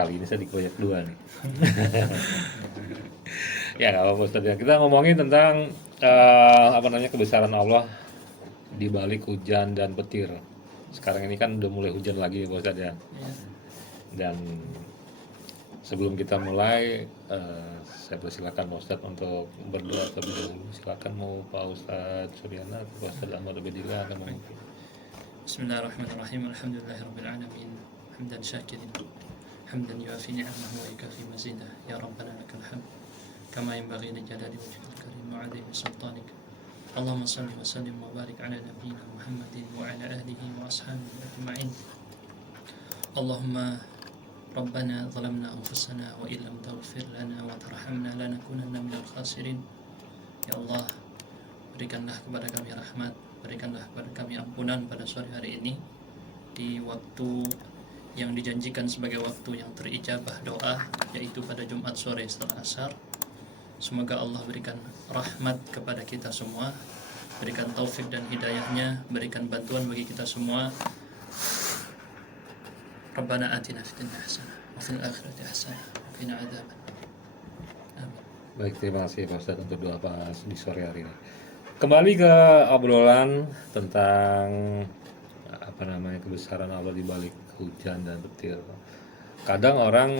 kali ini saya dikeroyok dua nih. Ya nggak apa-apa Ustaz ya. Kita ngomongin tentang apa namanya kebesaran Allah di balik hujan dan petir. Sekarang ini kan udah mulai hujan lagi ya Pak Ustaz ya. Ya. Dan sebelum kita mulai, saya persilakan Pak Ustadz untuk berdoa terlebih dahulu. Silakan mau Pak Ustadz Suryana atau Pak Ustadz Ahmad Abedillah akan memimpin. Bismillahirrahmanirrahim. Alhamdulillahirabbil alamin. Hamdan syakirin. Hamdan yuafi ni'amahu wa yukafi mazidah. Ya Rabbana lakal hamd. Kama yanbaghi li jalali wajhikal karim wa 'azimi sultanik. Allahumma shalli wa sallim wa barik ala nabiyyina Muhammadin wa ala alihi wa ashabihi ajma'in. Allahumma Rabbana zalamna anfusana wa illam taghfir lana wa tarhamna lanakunanna minal khasirin. Ya Allah, berikanlah kepada kami rahmat, berikanlah kepada kami ampunan pada sore hari ini, di waktu yang dijanjikan sebagai waktu yang terijabah doa, yaitu pada Jumat sore setelah asar. Semoga Allah berikan rahmat kepada kita semua, berikan taufik dan hidayahnya, berikan bantuan bagi kita semua. Rabbana atina fid dunya hasanah wa fil akhirati hasanah wa qina adzaban. Amin. Baik, terima kasih Pak Ustadz untuk doa pas di sore hari ini. Kembali ke obrolan tentang apa namanya kebesaran Allah di balik hujan dan petir. Kadang orang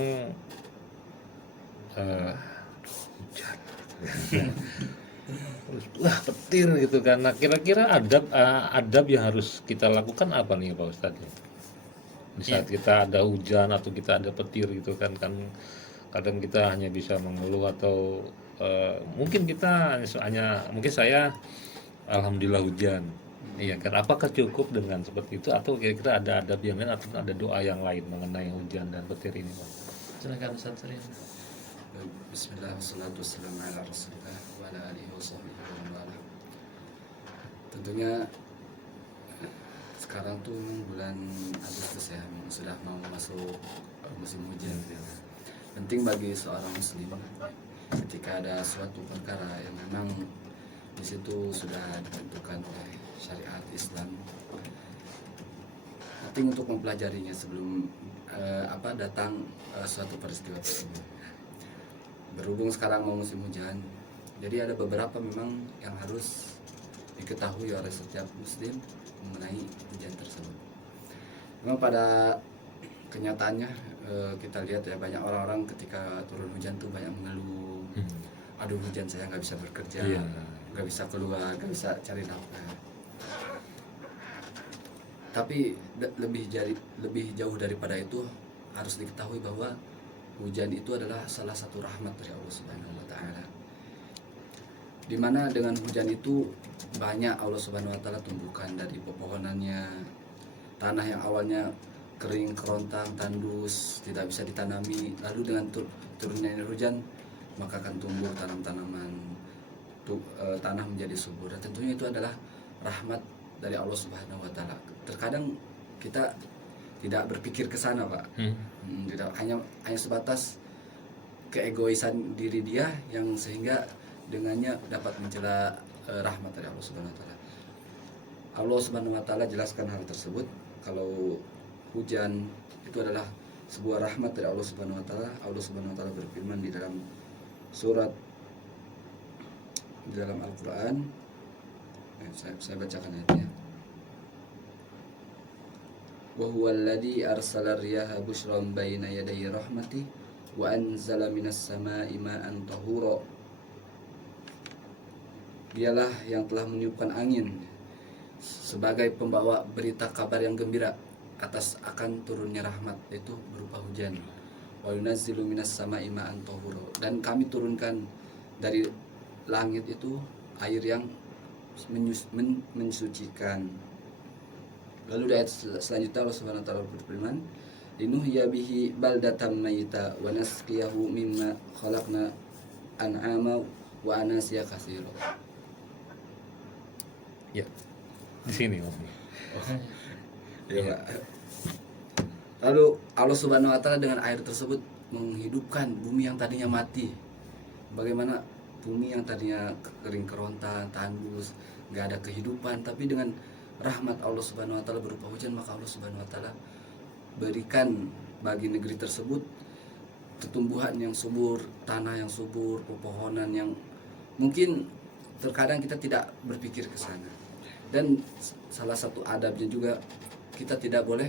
hujan, wah petir gitu kan. Nah, kira-kira adab yang harus kita lakukan apa nih Pak Ustadz? Di saat kita ada hujan atau kita ada petir gitu kan kadang kita hanya bisa mengeluh atau mungkin kita hanya mungkin saya alhamdulillah hujan. Iya kan, apakah cukup dengan seperti itu atau kira-kira ada adab yang lain atau ada doa yang lain mengenai hujan dan petir ini Pak? Silakan Ustaz Surya. Bismillah, wassalatu wassalamu ala rasulillah wa ala alihi wa sahbihi wa man walah. Tentunya sekarang tuh bulan Agustus ya, sudah mau masuk musim hujan ya. Penting bagi seorang muslim ketika ada suatu perkara yang memang di situ sudah ditentukan oleh syariat Islam, penting untuk mempelajarinya sebelum datang suatu peristiwa tersebut. Berhubung sekarang mau musim hujan, jadi ada beberapa memang yang harus diketahui oleh setiap muslim mengenai hujan tersebut. Memang pada kenyataannya kita lihat ya, banyak orang-orang ketika turun hujan tuh banyak mengeluh, aduh hujan saya nggak bisa bekerja, nggak bisa keluar, nggak bisa cari nafkah. Tapi lebih jauh daripada itu, harus diketahui bahwa hujan itu adalah salah satu rahmat dari Allah Subhanahu wa taala. Dimana dengan hujan itu banyak Allah Subhanahu wa taala tumbuhkan dari pepohonannya. Tanah yang awalnya kering, kerontang, tandus, tidak bisa ditanami, lalu dengan turunnya hujan maka akan tumbuh tanam-tanaman, tanah menjadi subur. Dan tentunya itu adalah rahmat dari Allah Subhanahu wa taala. Terkadang kita tidak berpikir ke sana, Pak. Tidak hanya sebatas keegoisan diri dia yang sehingga dengannya dapat mencela rahmat dari Allah Subhanahu wa taala. Allah Subhanahu wa taala jelaskan hal tersebut kalau hujan itu adalah sebuah rahmat dari Allah Subhanahu wa taala. Allah Subhanahu wa taala berfirman di dalam Al-Qur'an. Saya bacakan ayatnya. Wa huwal ladzi arsala riyaha busyran baina yaday rahmati wa anzala minas samaa'i ma'an tahura. Dialah yang telah meniupkan angin sebagai pembawa berita kabar yang gembira atas akan turunnya rahmat, yaitu berupa hujan. Wa yunazzilu minas samaa'i ma'an tahura. Dan kami turunkan dari langit itu air yang mensucikan. Lalu di ayat selanjutnya Allah Subhanahu wa taala berfirman, linuhya bihi baldatan mayyita wa nasqiyahu mimma khalaqna an'ama wa anasiya katsira. Ya, di sini Mas. Ya. Lalu Allah Subhanahu wa taala dengan air tersebut menghidupkan bumi yang tadinya mati. Bagaimana bumi yang tadinya kering kerontang, tandus, enggak ada kehidupan, tapi dengan rahmat Allah Subhanahu wa taala berupa hujan, maka Allah Subhanahu wa taala berikan bagi negeri tersebut tumbuhan yang subur, tanah yang subur, pepohonan yang mungkin terkadang kita tidak berpikir ke sana. Dan salah satu adabnya juga kita tidak boleh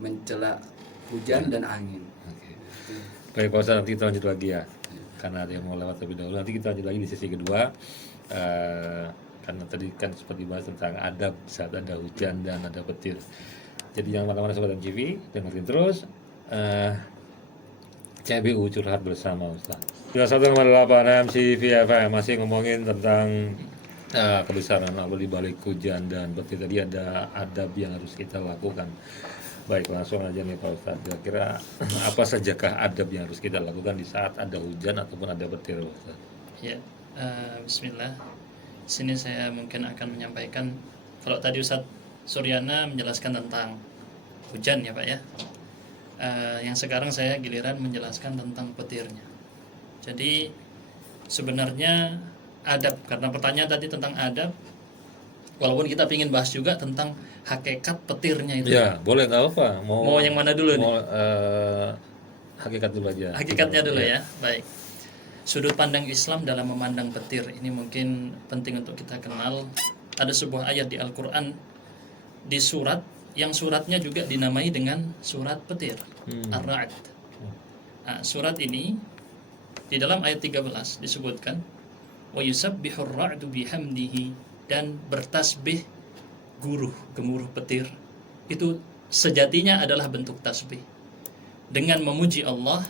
mencela hujan dan angin. Oke. Baik Pak Ustadz, nanti kita lanjut lagi ya, karena ada yang mau lewat lebih dahulu. Nanti kita lanjut lagi di sesi kedua. Karena tadi kan sempat dibahas tentang adab saat ada hujan dan ada petir. Jadi jangan mana-mana Sobat MCV, dengerin terus CBU Curhat Bersama Ustaz. 1,8 MCV FM masih ngomongin tentang kebesaran Allah di balik hujan dan petir. Tadi ada adab yang harus kita lakukan. Baik, langsung aja nih Pak Ustaz. Kira-kira apa sajakah adab yang harus kita lakukan di saat ada hujan ataupun ada petir, Pak Ustaz? Ya, Bismillah. Sini saya mungkin akan menyampaikan, kalau tadi Ustadz Suryana menjelaskan tentang hujan ya Pak ya, yang sekarang saya giliran menjelaskan tentang petirnya. Jadi sebenarnya adab, karena pertanyaan tadi tentang adab, walaupun kita ingin bahas juga tentang hakikat petirnya itu. Ya, boleh, nggak apa. Mau yang mana dulu nih? Hakikat dulu aja. Hakikatnya dulu ya. Baik. Sudut pandang Islam dalam memandang petir ini mungkin penting untuk kita kenal. Ada sebuah ayat di Al-Quran, di surat, yang suratnya juga dinamai dengan surat petir, Ar-Ra'd. Nah, surat ini di dalam ayat 13 disebutkan wa yusabbihur ra'du bihamdihi, dan bertasbih gemuruh petir itu sejatinya adalah bentuk tasbih dengan memuji Allah.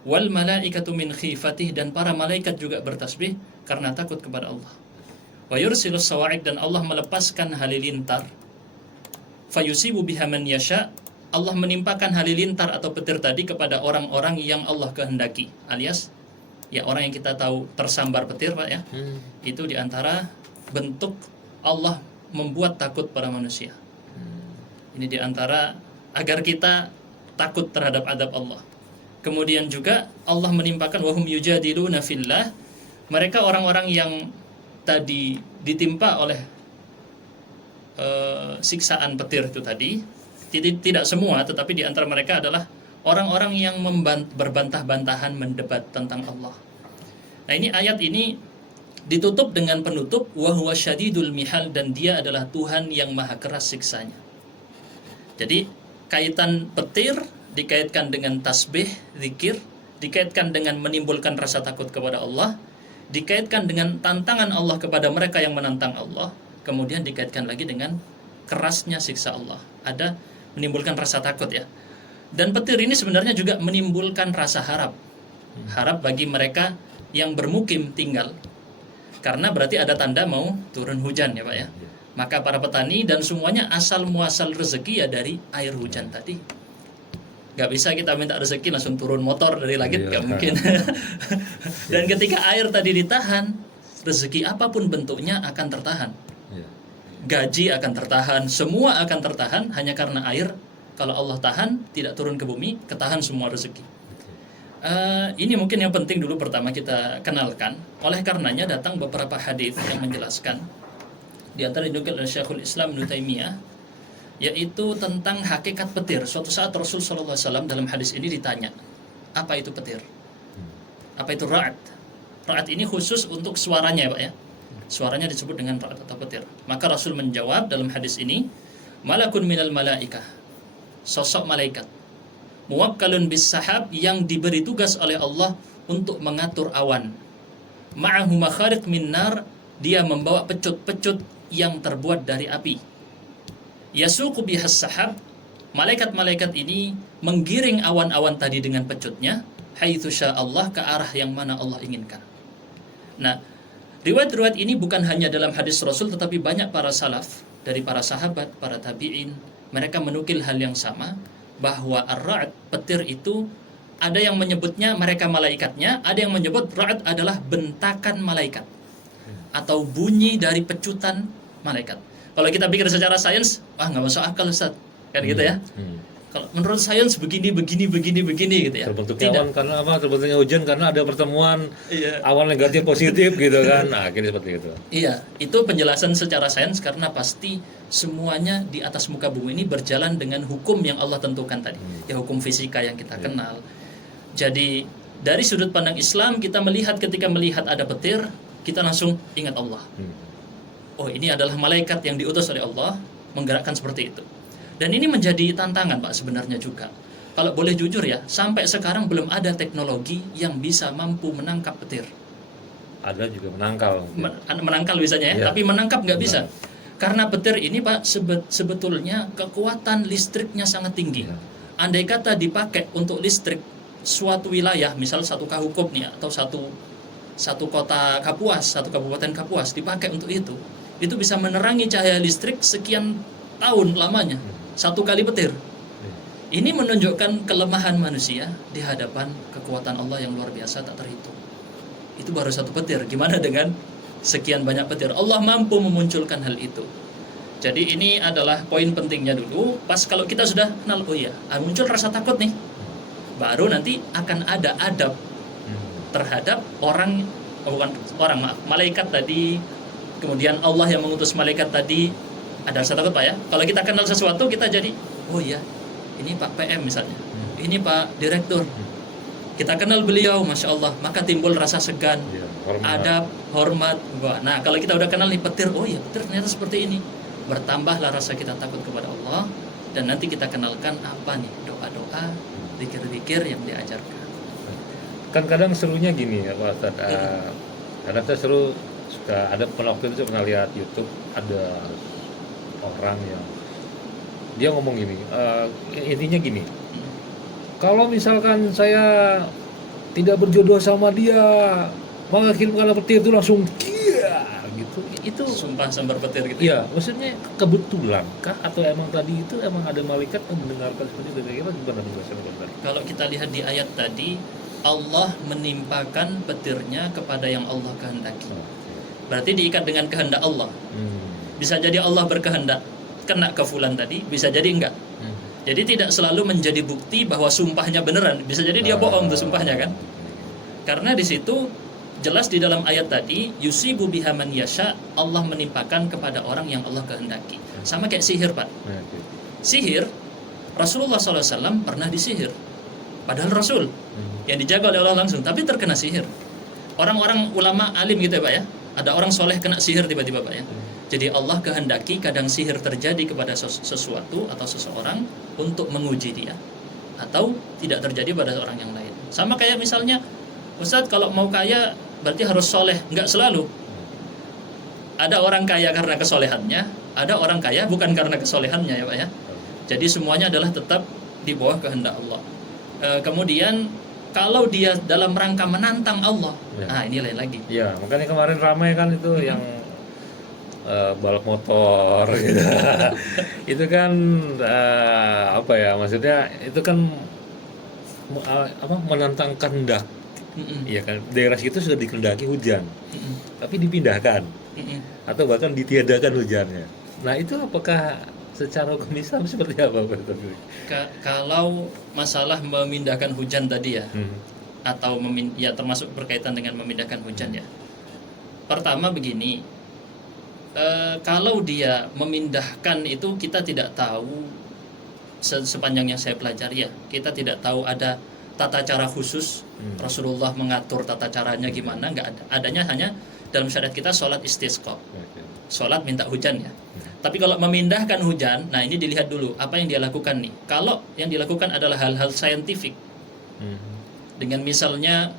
Wal malaikatu min khifatih, dan para malaikat juga bertasbih karena takut kepada Allah. Wa yursilus sawa'iq, dan Allah melepaskan halilintar. Fayusibu biha man yasha, Allah menimpakan halilintar atau petir tadi kepada orang-orang yang Allah kehendaki, alias ya orang yang kita tahu tersambar petir Pak ya. Itu diantara bentuk Allah membuat takut para manusia. Ini diantara agar kita takut terhadap adab Allah. Kemudian juga Allah menimpakan wahum yujadiluna fillah, mereka orang-orang yang tadi ditimpa oleh siksaan petir itu tadi, tidak semua, tetapi di antara mereka adalah orang-orang yang berbantah-bantahan mendebat tentang Allah. Nah, ini ayat ini ditutup dengan penutup wa huwa syadidul mihal, dan dia adalah Tuhan yang maha keras siksanya. Jadi kaitan petir dikaitkan dengan tasbih, zikir, dikaitkan dengan menimbulkan rasa takut kepada Allah, dikaitkan dengan tantangan Allah kepada mereka yang menantang Allah, kemudian dikaitkan lagi dengan kerasnya siksa Allah. Ada menimbulkan rasa takut ya. Dan petir ini sebenarnya juga menimbulkan rasa harap. Harap bagi mereka yang bermukim tinggal. Karena berarti ada tanda mau turun hujan ya Pak ya. Maka para petani dan semuanya asal muasal rezeki ya dari air hujan tadi. Gak bisa kita minta rezeki langsung turun motor dari langit, gak mungkin. Dan ketika air tadi ditahan, rezeki apapun bentuknya akan tertahan. Gaji akan tertahan, semua akan tertahan hanya karena air. Kalau Allah tahan, tidak turun ke bumi, ketahan semua rezeki. Ini mungkin yang penting dulu pertama kita kenalkan. Oleh karenanya datang beberapa hadis yang menjelaskan. Di antara dinukil oleh Syekhul Islam Ibnu Taimiyah, yaitu tentang hakikat petir. Suatu saat Rasul SAW dalam hadis ini ditanya, apa itu petir? Apa itu ra'ad? Ra'ad ini khusus untuk suaranya ya Pak ya. Suaranya disebut dengan ra'ad atau petir. Maka Rasul menjawab dalam hadis ini, malakun minal malaikah, sosok malaikat, muwakkalun bis sahab, yang diberi tugas oleh Allah untuk mengatur awan. Ma'ahu makharik min nar, dia membawa pecut-pecut yang terbuat dari api. Yasuqu bihas sahab, malaikat-malaikat ini menggiring awan-awan tadi dengan pecutnya, haitsu Allah, ke arah yang mana Allah inginkan. Nah, riwayat-riwayat ini bukan hanya dalam hadis Rasul, tetapi banyak para salaf, dari para sahabat, para tabi'in, mereka menukil hal yang sama, bahwa ar-ra'd, petir itu, ada yang menyebutnya mereka malaikatnya, ada yang menyebut ra'd adalah bentakan malaikat, atau bunyi dari pecutan malaikat. Kalau kita pikir secara sains, nggak masuk akal Ustaz, kan gitu ya. Kalau menurut sains begini gitu ya. Terbentuknya awan karena apa? Terbentuknya hujan karena ada pertemuan awan negatif positif gitu kan. Nah, akhirnya seperti itu. Iya, itu penjelasan secara sains, karena pasti semuanya di atas muka bumi ini berjalan dengan hukum yang Allah tentukan tadi. Ya hukum fisika yang kita kenal. Jadi dari sudut pandang Islam kita melihat, ketika melihat ada petir, kita langsung ingat Allah. Oh, ini adalah malaikat yang diutus oleh Allah menggerakkan seperti itu. Dan ini menjadi tantangan Pak sebenarnya juga. Kalau boleh jujur ya, sampai sekarang belum ada teknologi yang bisa mampu menangkap petir. Ada juga menangkal. Menangkal bisanya ya, Iya. tapi menangkap nggak bisa. Karena petir ini Pak sebetulnya kekuatan listriknya sangat tinggi. Iya. Andai kata dipakai untuk listrik suatu wilayah, misal satu Kahukup nih, atau satu kota Kapuas, satu kabupaten Kapuas dipakai untuk itu bisa menerangi cahaya listrik sekian tahun lamanya, satu kali petir. Ini menunjukkan kelemahan manusia di hadapan kekuatan Allah yang luar biasa tak terhitung. Itu baru satu petir, gimana dengan sekian banyak petir? Allah mampu memunculkan hal itu. Jadi ini adalah poin pentingnya dulu. Pas kalau kita sudah kenal, oh iya, muncul rasa takut nih, baru nanti akan ada adab terhadap malaikat tadi. Kemudian Allah yang mengutus malaikat tadi, ada rasa takut Pak ya. Kalau kita kenal sesuatu, kita jadi, oh iya, ini Pak PM misalnya, ini Pak Direktur, kita kenal beliau, Masya Allah, maka timbul rasa segan, Iya, hormat. adab, hormat. Nah kalau kita udah kenal nih petir, oh iya petir ternyata seperti ini, bertambahlah rasa kita takut kepada Allah. Dan nanti kita kenalkan apa nih doa-doa, zikir-zikir yang diajarkan. Kan kadang serunya gini ya Pak Ustadz, kadang saya seru suka ada waktu itu saya pernah lihat YouTube, ada orang yang dia ngomong gini, intinya gini, kalau misalkan saya tidak berjodoh sama dia, maka kirimkanlah petir itu langsung kia gitu. Itu Sumpah sambar petir gitu. iya, maksudnya kebetulan kah atau emang tadi itu emang ada malaikat yang mendengarkan seperti itu? Kira-kira gimana penjelasannya Pak Ustadz? Kalau kita lihat di ayat tadi, Allah menimpakan petirnya kepada yang Allah kehendaki. Berarti diikat dengan kehendak Allah. Bisa jadi Allah berkehendak kena ke fulan tadi, bisa jadi enggak. Jadi tidak selalu menjadi bukti bahwa sumpahnya beneran. Bisa jadi dia bohong tuh sumpahnya kan. Karena di situ jelas di dalam ayat tadi, yusibu biha man yasha, Allah menimpakan kepada orang yang Allah kehendaki. Sama kayak sihir Pak. Sihir, Rasulullah SAW pernah disihir. Padahal Rasul yang dijaga oleh Allah langsung, tapi terkena sihir. Orang-orang ulama alim gitu ya Pak ya. Ada orang soleh kena sihir tiba-tiba Pak ya. Jadi Allah kehendaki kadang sihir terjadi kepada sesuatu atau seseorang untuk menguji dia, atau tidak terjadi pada orang yang lain. Sama kayak misalnya, Ustadz kalau mau kaya berarti harus soleh. Enggak selalu. Ada orang kaya karena kesolehannya, ada orang kaya bukan karena kesolehannya ya Pak ya. Jadi semuanya adalah tetap di bawah kehendak Allah. Kemudian kalau dia dalam rangka menantang Allah, nah ini lain lagi. Iya, makanya kemarin ramai kan itu yang balap motor gitu. Itu kan apa ya, maksudnya itu kan menantang kehendak. Iya kan, daerah situ sudah dikehendaki hujan, tapi dipindahkan atau bahkan ditiadakan hujannya. Nah itu apakah secara hukum Islam seperti apa Pak? Kalau masalah memindahkan hujan tadi ya, atau ya termasuk berkaitan dengan memindahkan hujan ya. Pertama begini, kalau dia memindahkan itu kita tidak tahu, sepanjang yang saya pelajari ya, kita tidak tahu ada tata cara khusus. Rasulullah mengatur tata caranya gimana, nggak ada. Adanya hanya dalam syariat kita sholat istisqa, sholat minta hujan ya. Tapi kalau memindahkan hujan, nah ini dilihat dulu apa yang dia lakukan nih. Kalau yang dilakukan adalah hal-hal saintifik, dengan misalnya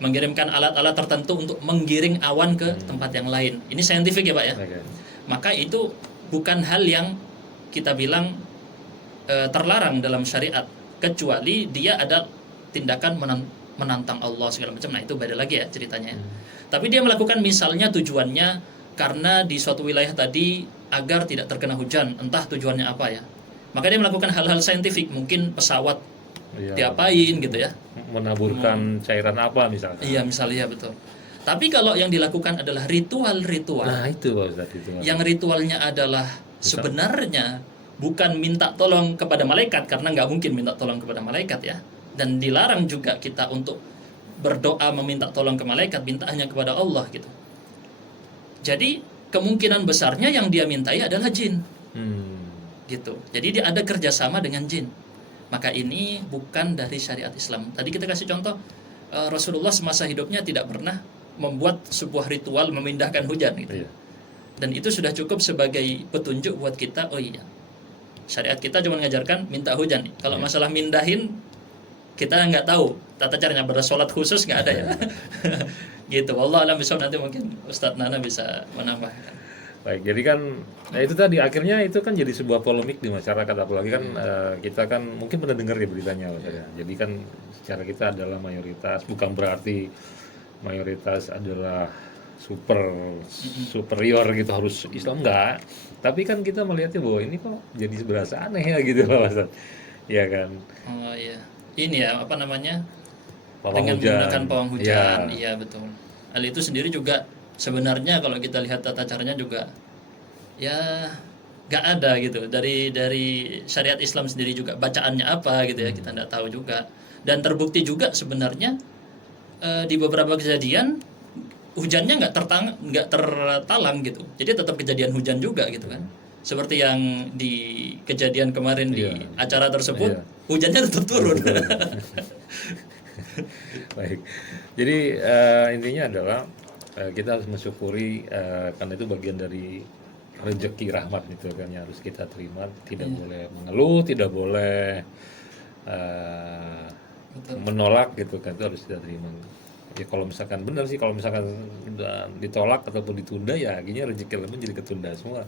mengirimkan alat-alat tertentu untuk menggiring awan ke tempat yang lain, ini saintifik ya Pak ya. Maka itu bukan hal yang kita bilang terlarang dalam syariat, kecuali dia ada tindakan menantang Allah segala macam. Nah itu beda lagi ya ceritanya. Tapi dia melakukan misalnya tujuannya karena di suatu wilayah tadi agar tidak terkena hujan, entah tujuannya apa ya. Maka dia melakukan hal-hal saintifik, mungkin pesawat diapain gitu ya, menaburkan cairan apa misalnya. Iya misalnya betul. Tapi kalau yang dilakukan adalah ritual-ritual, nah itu Pak Ustadz, itu yang ritualnya adalah sebenarnya bukan minta tolong kepada malaikat, karena nggak mungkin minta tolong kepada malaikat ya. Dan dilarang juga kita untuk berdoa meminta tolong ke malaikat, minta hanya kepada Allah gitu. Jadi kemungkinan besarnya yang dia mintai adalah jin, gitu. Jadi dia ada kerjasama dengan jin. maka ini bukan dari syariat Islam. Tadi kita kasih contoh, Rasulullah semasa hidupnya tidak pernah membuat sebuah ritual memindahkan hujan gitu. Iya. Dan itu sudah cukup sebagai petunjuk buat kita, oh iya, syariat kita cuma mengajarkan minta hujan. Kalau masalah mindahin, kita nggak tahu tata caranya, bersolat khusus nggak ada ya. Gitu. Wallah alam bisawab, nanti mungkin Ustadz Nana bisa menambahkan. Baik, jadi kan itu tadi akhirnya itu kan jadi sebuah polemik di masyarakat, apalagi kan kita kan mungkin pernah dengar ya beritanya Ustaz ya. Jadi kan secara kita adalah mayoritas, bukan berarti mayoritas adalah superior gitu harus Islam, enggak. Tapi kan kita melihatnya bahwa ini kok jadi berasa aneh ya gitu loh Ustaz. Iya kan. Oh iya, ini ya apa namanya, Pawang dengan hujan. menggunakan pawang hujan. Iya. Iya betul. Hal itu sendiri juga sebenarnya kalau kita lihat tata caranya juga ya nggak ada gitu dari syariat Islam sendiri juga, bacaannya apa gitu ya, kita nggak tahu juga. Dan terbukti juga sebenarnya di beberapa kejadian hujannya nggak tertalang gitu, jadi tetap kejadian hujan juga gitu kan, seperti yang di kejadian kemarin di Iya. acara tersebut. Iya. Hujannya tetap turun. Baik. Jadi intinya adalah kita harus mensyukuri karena itu bagian dari rezeki rahmat gitu kan yang harus kita terima, tidak boleh mengeluh, tidak boleh menolak gitu kan, itu harus kita terima. Ya kalau misalkan benar sih, kalau misalkan udah ditolak ataupun ditunda ya akhirnya rezeki lebih jadi ketunda semua,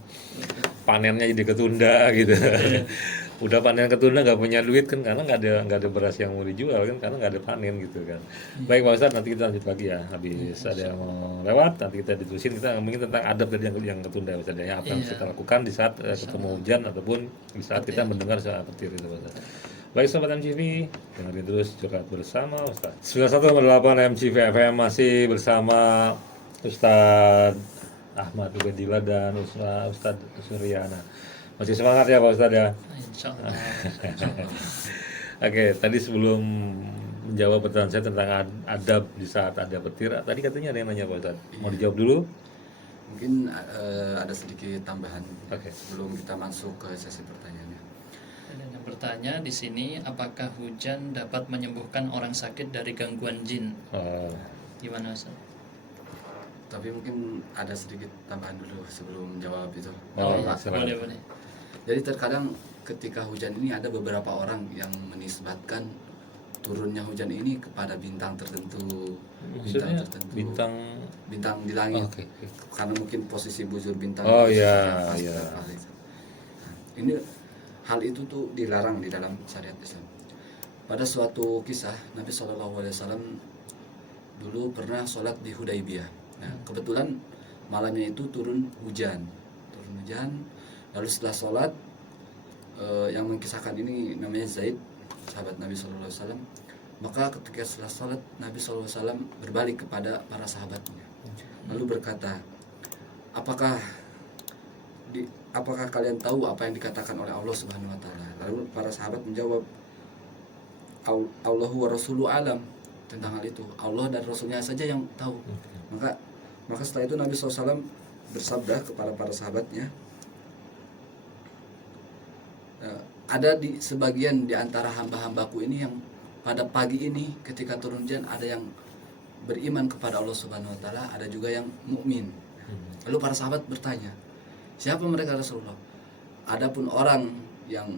panennya jadi ketunda gitu. Udah panen ketunda nggak punya duit kan, karena nggak ada beras yang mau dijual kan, karena nggak ada panen gitu kan. Baik Pak Ustadz, nanti kita lanjut lagi ya, habis ada yang mau lewat nanti kita diterusin, kita ngomongin tentang adab tadi yang ketunda Ustadz ya, apa yang harus kita lakukan di saat ketemu hujan ataupun di saat kita mendengar suara petir itu Pak Ustadz. Baik Sobat MCV, dengerin terus curhat bersama Ustadz 91,8 MCV FM, masih bersama Ustadz Ahmad Ubedillah dan Ustadz Suryana. Masih semangat ya Pak Ustadz ya. Insya Allah. Oke, tadi sebelum menjawab pertanyaan saya tentang adab di saat ada petir, tadi katanya ada yang nanya Pak Ustadz. Mau dijawab dulu? Mungkin ada sedikit tambahan Oke. sebelum kita masuk ke sesi pertanyaannya. Ada yang bertanya di sini, apakah hujan dapat menyembuhkan orang sakit dari gangguan jin? Gimana Ustaz? Tapi mungkin ada sedikit tambahan dulu sebelum jawab itu. Oh, iya, silakan. boleh. Jadi terkadang ketika hujan ini ada beberapa orang yang menisbatkan turunnya hujan ini kepada bintang tertentu, Maksudnya bintang. bintang di langit. Oke. Karena mungkin posisi bujur bintang. Oh, itu iya, pas iya. berapa gitu. Nah, ini hal itu tuh dilarang di dalam syariat Islam. Pada suatu kisah Nabi SAW dulu pernah sholat di Hudaybiyah. Nah, kebetulan malamnya itu turun hujan. Lalu setelah sholat, yang mengisahkan ini namanya Zaid, sahabat Nabi SAW. Maka ketika setelah sholat, Nabi SAW berbalik kepada para sahabatnya, lalu berkata, apakah kalian tahu apa yang dikatakan oleh Allah Subhanahu Wa Taala? Lalu para sahabat menjawab, Allahu wa Rasulu alam, tentang hal itu. Allah dan Rasulnya saja yang tahu. Maka setelah itu Nabi SAW bersabda kepada para sahabatnya, ada di sebagian di antara hamba-hambaku ini yang pada pagi ini ketika turun hujan ada yang beriman kepada Allah Subhanahu Wa Taala, ada juga yang mukmin. Lalu para sahabat bertanya, siapa mereka Rasulullah? Adapun orang yang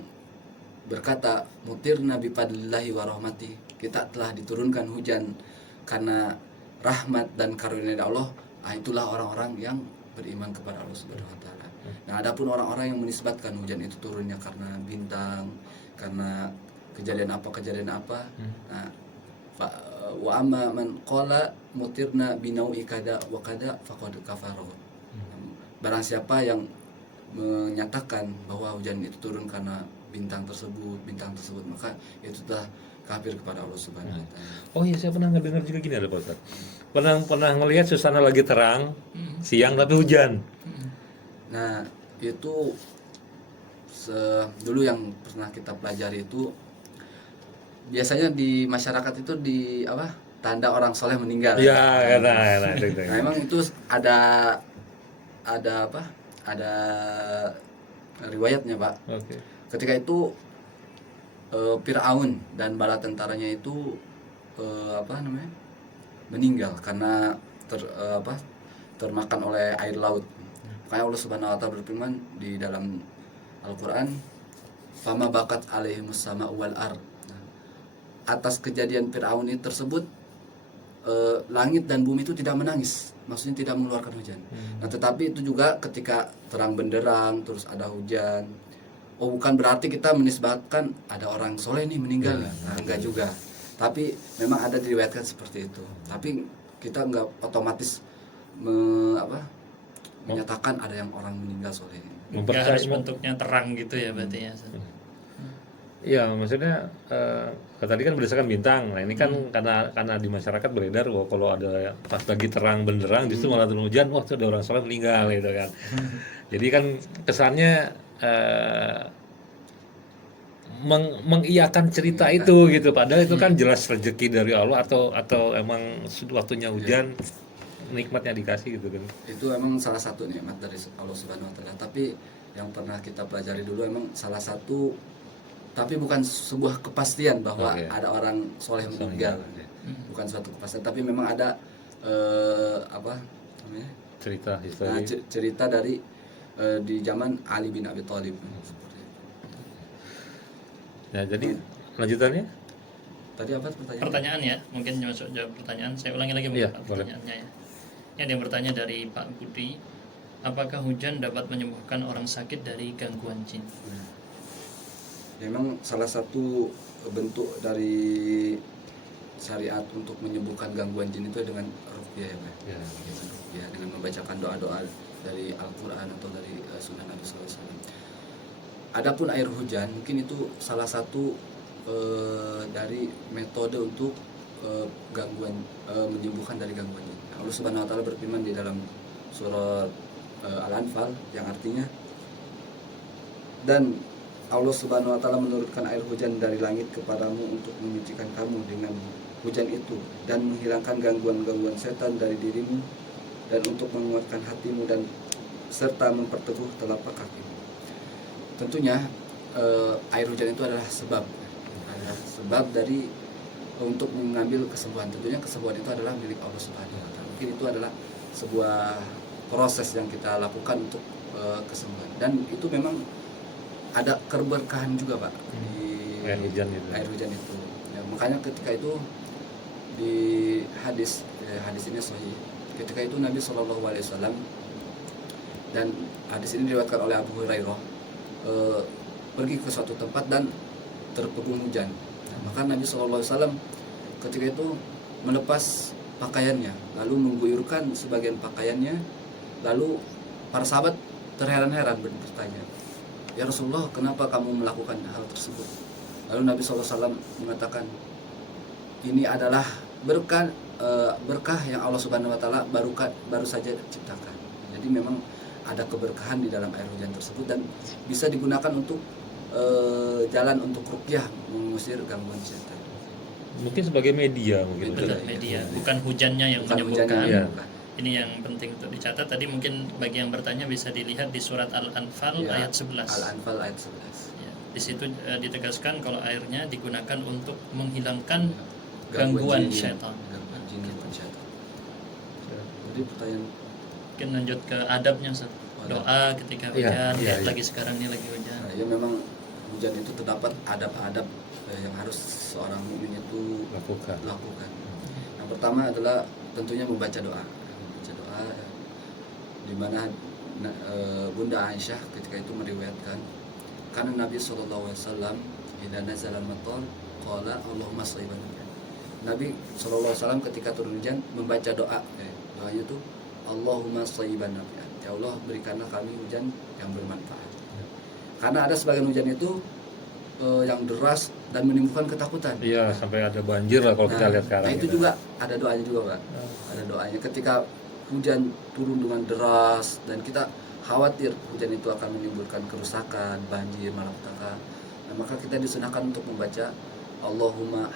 berkata, mutirna bi fadlillahi wa rahmati, kita telah diturunkan hujan karena rahmat dan karunia Allah, itulah orang-orang yang beriman kepada Allah Subhanahu Wa Taala. Nah, adapun orang-orang yang menisbatkan hujan itu turunnya karena bintang, karena kejadian apa, nah, wa amma man qala mutirna binau'i kada wa kada faqad kafara. Barang siapa yang menyatakan bahwa hujan itu turun karena bintang tersebut, maka itu telah kafir kepada Allah Subhanahu Wa Taala. Oh iya, saya pernah ngedengar juga gini ada Pak Ustadz. Pernah ngelihat suasana lagi terang, siang tapi hujan. Nah, itu dulu yang pernah kita pelajari itu biasanya di masyarakat itu di tanda orang soleh meninggal. Iya, enak. Nah, memang itu ada riwayatnya Pak. Oke. Ketika itu Firaun dan bala tentaranya itu meninggal karena termakan oleh air laut. Makanya Allah Subhanahu wa taala berfirman di dalam Al-Qur'an, "Fama bakat alaihimus sama wal ard." Atas kejadian Firaun ini tersebut, langit dan bumi itu tidak menangis, maksudnya tidak mengeluarkan hujan. Nah, tetapi itu juga ketika terang benderang terus ada hujan, bukan berarti kita menisbatkan ada orang soleh nih meninggal nih. Nah, enggak juga. Tapi memang ada diriwayatkan seperti itu. Tapi kita enggak otomatis menyatakan ada yang orang meninggal soleh. Nggak harus bentuknya terang gitu ya berarti ya. Iya, maksudnya tadi kan berdasarkan bintang. Nah, ini kan karena di masyarakat beredar bahwa kalau ada pas lagi terang benderang justru malah turun hujan, wah itu ada orang soleh meninggal gitu kan. Jadi kan kesannya mengiyakan cerita itu gitu, padahal itu kan jelas rezeki dari Allah atau emang waktunya hujan nikmatnya dikasih gitu kan. Itu emang salah satu nikmat dari Allah Subhanahu wa taala. Tapi yang pernah kita pelajari dulu emang salah satu, tapi bukan sebuah kepastian bahwa ada orang soleh meninggal. Bukan suatu kepastian, tapi memang ada cerita histori. Cerita dari di zaman Ali bin Abi Thalib. Ya, jadi lanjutannya tadi apa pertanyaan? Pertanyaan ya, mungkin masuk jawab pertanyaan. Saya ulangi lagi pertanyaannya ya. Ini ada yang bertanya dari Pak Budi, apakah hujan dapat menyembuhkan orang sakit dari gangguan jin? Memang salah satu bentuk dari syariat untuk menyembuhkan gangguan jin itu dengan ruqyah ya Pak. Ya, dengan membacakan doa-doa dari Al-Qur'an atau dari Sunnah Nabi SAW. Adapun air hujan mungkin itu salah satu dari metode untuk menyembuhkan dari gangguan jin. Allah Subhanahu wa taala berfirman di dalam surat Al-Anfal yang artinya, dan Allah Subhanahu wa taala menurunkan air hujan dari langit kepadamu untuk menyucikan kamu dengan hujan itu dan menghilangkan gangguan-gangguan setan dari dirimu dan untuk menguatkan hatimu dan serta memperteguh telapak kakimu. Tentunya air hujan itu adalah sebab dari untuk mengambil kesembuhan. Tentunya kesembuhan itu adalah milik Allah Subhanahu wa taala. Mungkin itu adalah sebuah proses yang kita lakukan untuk kesembuhan, dan itu memang ada keberkahan juga Pak di air hujan itu. Ya, makanya ketika itu di hadis ini sahih, ketika itu Nabi SAW, dan hadis ini diriwayatkan oleh Abu Hurairah, pergi ke suatu tempat dan terpegung hujan. Maka Nabi SAW ketika itu melepas pakaiannya, lalu mengguyurkan sebagian pakaiannya, lalu para sahabat terheran-heran bertanya, "Ya Rasulullah, kenapa kamu melakukan hal tersebut?" Lalu Nabi SAW mengatakan, ini adalah berkah yang Allah Subhanahu wa taala baru saja ciptakan. Jadi memang ada keberkahan di dalam air hujan tersebut dan bisa digunakan untuk jalan untuk ruqyah, mengusir gangguan setan. Mungkin sebagai media mungkin. Betul, media, bukan hujannya yang menyembuhkan. Ini yang penting untuk dicatat. Tadi mungkin bagi yang bertanya bisa dilihat di surat Al-Anfal ayat 11. Al-Anfal ayat 11. Ya, di situ ditegaskan kalau airnya digunakan untuk menghilangkan gangguan syaitan. Jadi pertanyaan, mungkin lanjut ke adabnya, doa ketika hujan, lagi sekarang ini lagi hujan. Nah, ya memang hujan itu terdapat adab-adab yang harus seorang mukmin itu lakukan. Yang pertama adalah tentunya membaca doa, di mana Bunda Aisyah ketika itu meriwayatkan, karena Nabi SAW idza nazala al-matar qala Allahumma shayban. Nabi SAW ketika turun hujan membaca doa, doanya itu Allahumma shayban, ya Allah berikanlah kami hujan yang bermanfaat. Karena ada sebagian hujan itu yang deras dan menimbulkan ketakutan. Iya, sampai ada banjir lah kalau kita lihat sekarang. Nah, itu juga ada doanya juga Pak. Ada doanya ketika hujan turun dengan deras dan kita khawatir hujan itu akan menimbulkan kerusakan, banjir, malapetaka. Nah, maka kita disunahkan untuk membaca Allahumma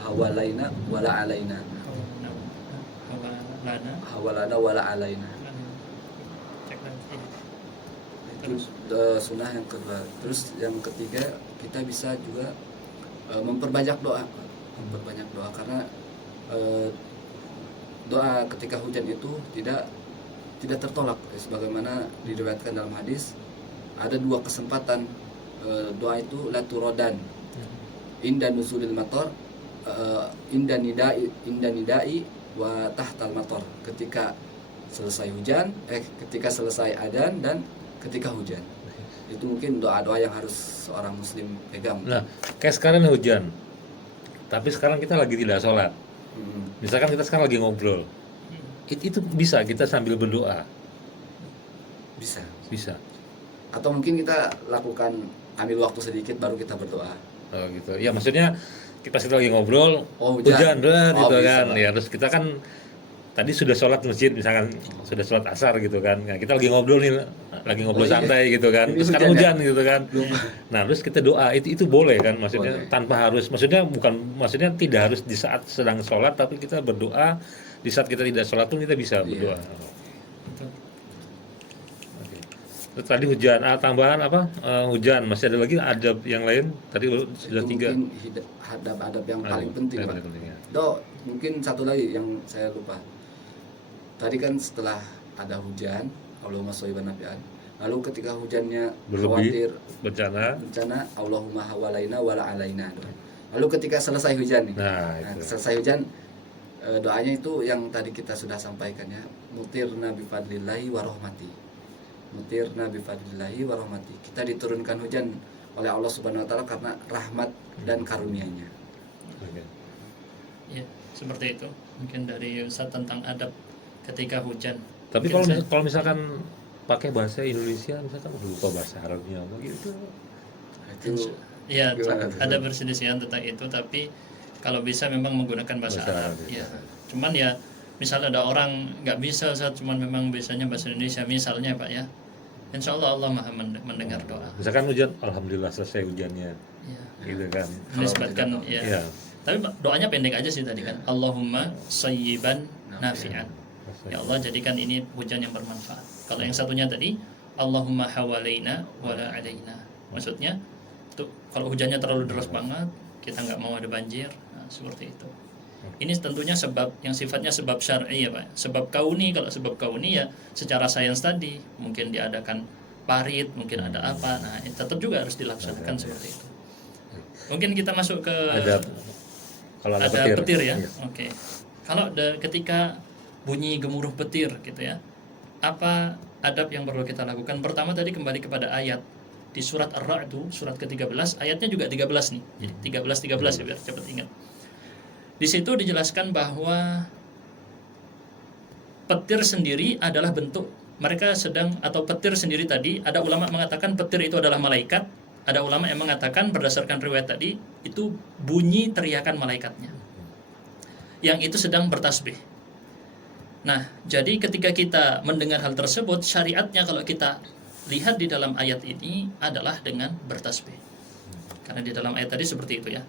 hawalaina wala alaina. Hawalana wala alaina. Sunnah yang kedua. Terus yang ketiga, kita bisa juga memperbanyak doa. Memperbanyak doa karena doa ketika hujan itu tidak tertolak, sebagaimana diriwayatkan dalam hadis. Ada dua kesempatan doa itu la turodan inda nuzulil mator, inda nidai wa tahtal mator, ketika selesai hujan, ketika selesai adzan dan ketika hujan. Itu mungkin doa-doa yang harus seorang muslim pegang. Nah, kayak sekarang hujan, tapi sekarang kita lagi tidak sholat. Misalkan kita sekarang lagi ngobrol, itu bisa kita sambil berdoa. Bisa. Atau mungkin kita lakukan, ambil waktu sedikit baru kita berdoa. Oh gitu. Ya maksudnya pas kita lagi ngobrol, hujan gitu bisa, kan. Ya terus kita kan tadi sudah sholat masjid, misalkan sudah sholat asar gitu kan. Nah, kita lagi ngobrol nih, lagi ngobrol santai gitu kan. Terus sekarang hujan gitu kan. Nah terus kita doa, itu boleh kan, maksudnya boleh. tanpa harus, maksudnya tidak harus di saat sedang sholat, tapi kita berdoa di saat kita tidak sholat pun kita bisa berdoa. Oke. Terus tadi hujan, tambahan apa? Hujan, masih ada lagi adab yang lain? Tadi sudah Itu 3. mungkin adab yang paling penting, Pak. Ya. Mungkin satu lagi yang saya lupa. Tadi kan setelah ada hujan, Allahumma sholiban nafi'an. Lalu ketika hujannya Berlebih, khawatir bencana, Allahumma hawalaina wala alaina. Lalu ketika selesai hujan nih. Nah, selesai hujan, doanya itu yang tadi kita sudah sampaikan ya. Mutirna bi fadlillahi wa rahmati. Mutirna bi fadlillahi wa rahmati. Kita diturunkan hujan oleh Allah Subhanahu wa taala karena rahmat dan karunia-Nya. Oke. Ya, seperti itu. Mungkin dari Ustaz tentang adab ketika hujan. Tapi Mungkin kalau misalkan pakai bahasa Indonesia, misalkan lupa bahasa Arabnya begitu. Itu ya gimana tuh? ada perselisihan tentang itu, tapi kalau bisa memang menggunakan bahasa Arab. Ya. Cuman ya misalnya ada orang nggak bisa, Ustaz, cuman memang biasanya bahasa Indonesia misalnya, Pak ya. Insya Allah Allah Maha mendengar doa. Misalkan hujan, alhamdulillah selesai hujannya. Ya. Gitu kan. Menisbatkan ya. Iya. Tapi doanya pendek aja sih tadi kan. Allahumma sayyiban nafi'an. Ya Allah, jadikan ini hujan yang bermanfaat. Kalau yang satunya tadi, Allahumma hawalaina wala alaina. Maksudnya, tuh kalau hujannya terlalu deras banget, kita nggak mau ada banjir, nah, seperti itu. Ini tentunya sebab yang sifatnya sebab syar'i ya Pak. Sebab kauni, kalau sebab kauni ya secara sains tadi, mungkin diadakan parit, mungkin ada apa, nah tetap juga harus dilaksanakan seperti itu. Mungkin kita masuk ke kalau ada petir ya. Iya. Oke. Kalau ketika bunyi gemuruh petir gitu ya, apa adab yang perlu kita lakukan? Pertama tadi kembali kepada ayat di surat Ar-Ra'd, surat ke-13, ayatnya juga 13 nih. Jadi 13 ya biar cepat ingat. Di situ dijelaskan bahwa petir sendiri adalah bentuk mereka sedang, atau petir sendiri tadi, ada ulama mengatakan petir itu adalah malaikat, ada ulama yang mengatakan berdasarkan riwayat tadi itu bunyi teriakan malaikatnya yang itu sedang bertasbih. Nah, jadi ketika kita mendengar hal tersebut, syariatnya kalau kita lihat di dalam ayat ini adalah dengan bertasbih. Karena di dalam ayat tadi seperti itu ya.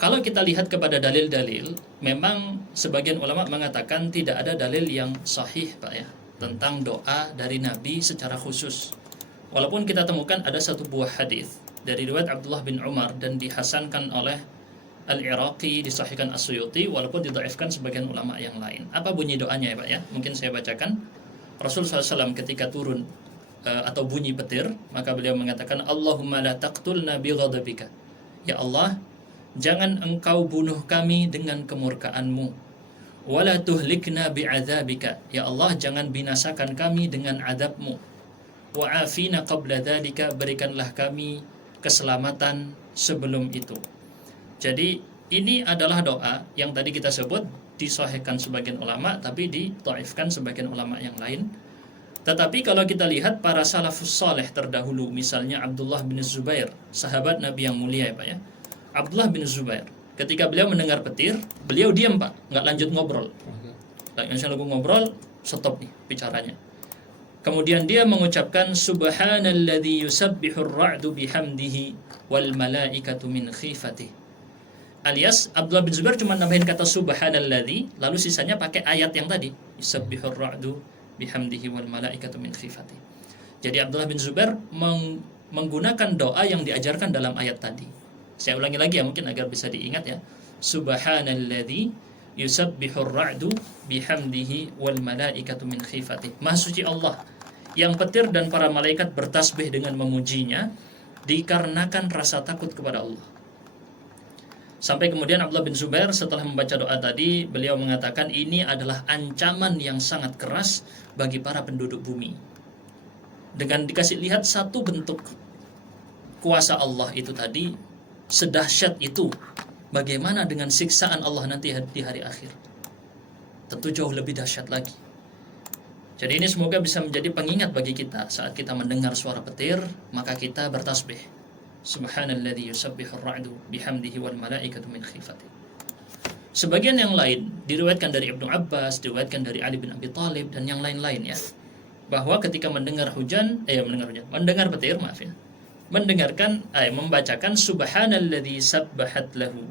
Kalau kita lihat kepada dalil-dalil, memang sebagian ulama mengatakan tidak ada dalil yang sahih Pak ya tentang doa dari Nabi secara khusus. Walaupun kita temukan ada satu buah hadis dari riwayat Abdullah bin Umar dan dihasankan oleh Al-Iraqi, disahihkan As-Suyuti, walaupun didhaifkan sebagian ulama yang lain. Apa bunyi doanya ya Pak ya? Mungkin saya bacakan. Rasul SAW ketika turun atau bunyi petir, maka beliau mengatakan, Allahumma la taqtulna bi ghadabika. Ya Allah, jangan engkau bunuh kami dengan kemurkaanmu. Wala tuhlikna bi'adzabika. Ya Allah, jangan binasakan kami dengan adabmu. Wa'afina qabla dzalika, berikanlah kami keselamatan sebelum itu. Jadi ini adalah doa yang tadi kita sebut disahihkan sebagian ulama, tapi didhaifkan sebagian ulama yang lain. Tetapi kalau kita lihat para salafus saleh terdahulu, misalnya Abdullah bin Zubair, sahabat Nabi yang mulia ya Pak ya. Abdullah bin Zubair, ketika beliau mendengar petir, beliau diam Pak, nggak lanjut ngobrol. Misalnya lagu ngobrol, stop nih bicaranya. Kemudian dia mengucapkan subhanalladzi yusabbihur ra'du bihamdihi wal malaikatu min khifatihi. Alias Abdullah bin Zubair cuma nambahin kata subhanalladzi, lalu sisanya pakai ayat yang tadi, yusabbihur ra'du bihamdihi wal malaikatu min khifatihi. Jadi Abdullah bin Zubair menggunakan doa yang diajarkan dalam ayat tadi. Saya ulangi lagi ya mungkin agar bisa diingat ya. Subhanalladzi yusabbihur ra'du bihamdihi wal malaikatu min khifatih. Maha suci Allah yang petir dan para malaikat bertasbih dengan memujinya dikarenakan rasa takut kepada Allah. Sampai kemudian Abdullah bin Zubair setelah membaca doa tadi, beliau mengatakan ini adalah ancaman yang sangat keras bagi para penduduk bumi. Dengan dikasih lihat satu bentuk kuasa Allah itu tadi, sedahsyat itu, bagaimana dengan siksaan Allah nanti di hari akhir? Tentu jauh lebih dahsyat lagi. Jadi ini semoga bisa menjadi pengingat bagi kita saat kita mendengar suara petir, maka kita bertasbih. Subhanalladzi yusabbihur ra'du bihamdihi wal malaikatu min khifatih. Sebagian yang lain diriwayatkan dari Ibnu Abbas, diriwayatkan dari Ali bin Abi Thalib dan yang lain-lain ya, bahwa ketika mendengar mendengar petir, maaf ya, membacakan subhanalladzi sabbahat lahu.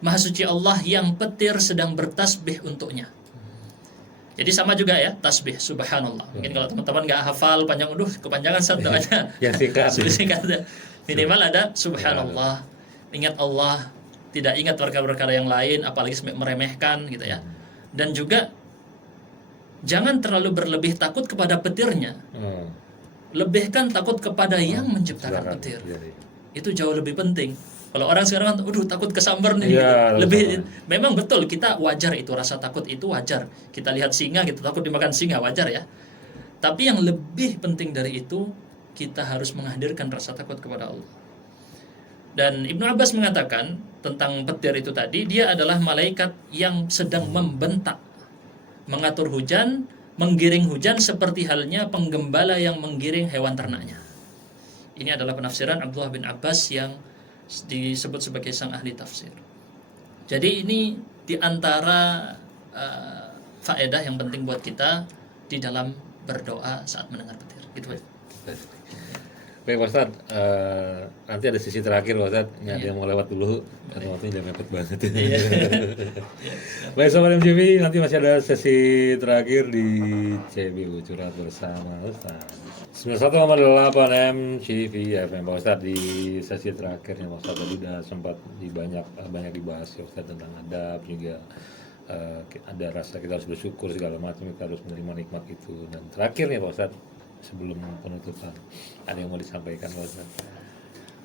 Maha suci Allah yang petir sedang bertasbih untuknya. Jadi sama juga ya, tasbih subhanallah. Mungkin kalau teman-teman nggak hafal panjang, kepanjangan satu doanya. Yang singkat. Minimal ada subhanallah. Ingat Allah, tidak ingat perkara-perkara yang lain, apalagi meremehkan gitu ya. Dan juga jangan terlalu berlebih takut kepada petirnya. Lebihkan takut kepada yang menciptakan petir. Itu jauh lebih penting. Kalau orang sekarang takut kesambar nih ya, gitu. Lebih memang betul, kita wajar itu, rasa takut itu wajar. Kita lihat singa gitu, takut dimakan singa, wajar ya. Tapi yang lebih penting dari itu, kita harus menghadirkan rasa takut kepada Allah. Dan Ibnu Abbas mengatakan tentang petir itu tadi, dia adalah malaikat yang sedang membentak, mengatur hujan, menggiring hujan seperti halnya penggembala yang menggiring hewan ternaknya. Ini adalah penafsiran Abdullah bin Abbas yang disebut sebagai sang ahli tafsir. Jadi ini diantara faedah yang penting buat kita di dalam berdoa saat mendengar petir. Gitu. Baik Pak Ustadz, nanti ada sesi terakhir Pak Ustadz, ada yang mau lewat dulu karena waktunya udah mepet banget. Baik Sobat MCV, nanti masih ada sesi terakhir di CBU Curhat bersama Ustadz 91,8 MCV FM Pak Ustadz. Di sesi terakhirnya Pak Ustadz tadi udah sempat banyak dibahas ya Ustadz tentang adab juga, ada rasa kita harus bersyukur segala macam, kita harus menerima nikmat itu. Dan terakhirnya Pak Ustadz, sebelum penutupan, ada yang mau disampaikan Pak Ustadz?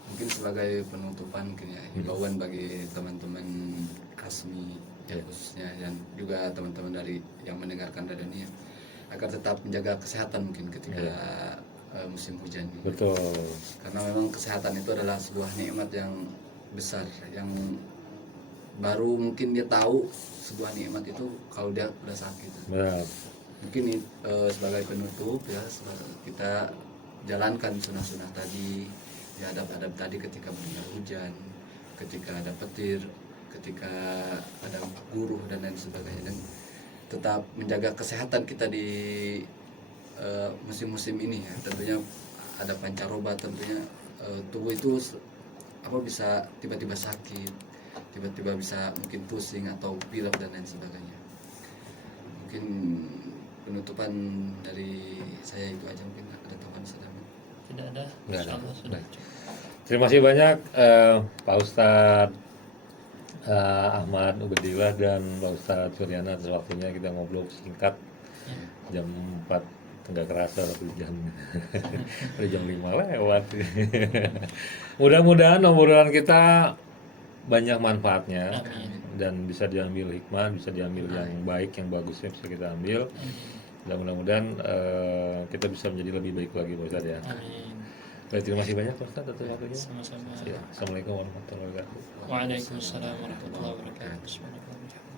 Mungkin sebagai penutupan mungkin ya, himbauan bagi teman-teman Kasmi ya, khususnya, dan juga teman-teman dari yang mendengarkan radio ini agar tetap menjaga kesehatan mungkin ketika musim hujan ini. Betul. Karena memang kesehatan itu adalah sebuah nikmat yang besar, yang baru mungkin dia tahu sebuah nikmat itu kalau dia udah sakit. Benar. Mungkin sebagai penutup ya, kita jalankan sunnah-sunnah tadi, ya adab-adab tadi ketika mendengar hujan, ketika ada petir, ketika ada guruh dan lain sebagainya, dan tetap menjaga kesehatan kita di musim-musim ini ya. Tentunya ada pancaroba, tentunya tubuh itu bisa tiba-tiba sakit, tiba-tiba bisa mungkin pusing atau pilek dan lain sebagainya. Mungkin penutupan dari saya itu aja, mungkin ada tambahan sedikit. Tidak ada. Insyaallah sudah. Terima kasih banyak Pak Ustadz Ahmad Ubedillah dan Pak Ustadz Suryana atas waktunya. Kita ngobrol singkat jam 4, nggak kerasa satu jam. Udah jam 5 lewat. Mudah-mudahan obrolan kita banyak manfaatnya. Amin. Dan bisa diambil hikmah, bisa diambil yang baik, yang bagusnya bisa kita ambil. Dan mudah-mudahan kita bisa menjadi lebih baik lagi Pak Ustadz ya. Amin. Baik, terima kasih banyak Pak Ustadz atas waktunya. Sama-sama. Ya, Assalamualaikum warahmatullahi wabarakatuh. Waalaikumsalam warahmatullahi wabarakatuh.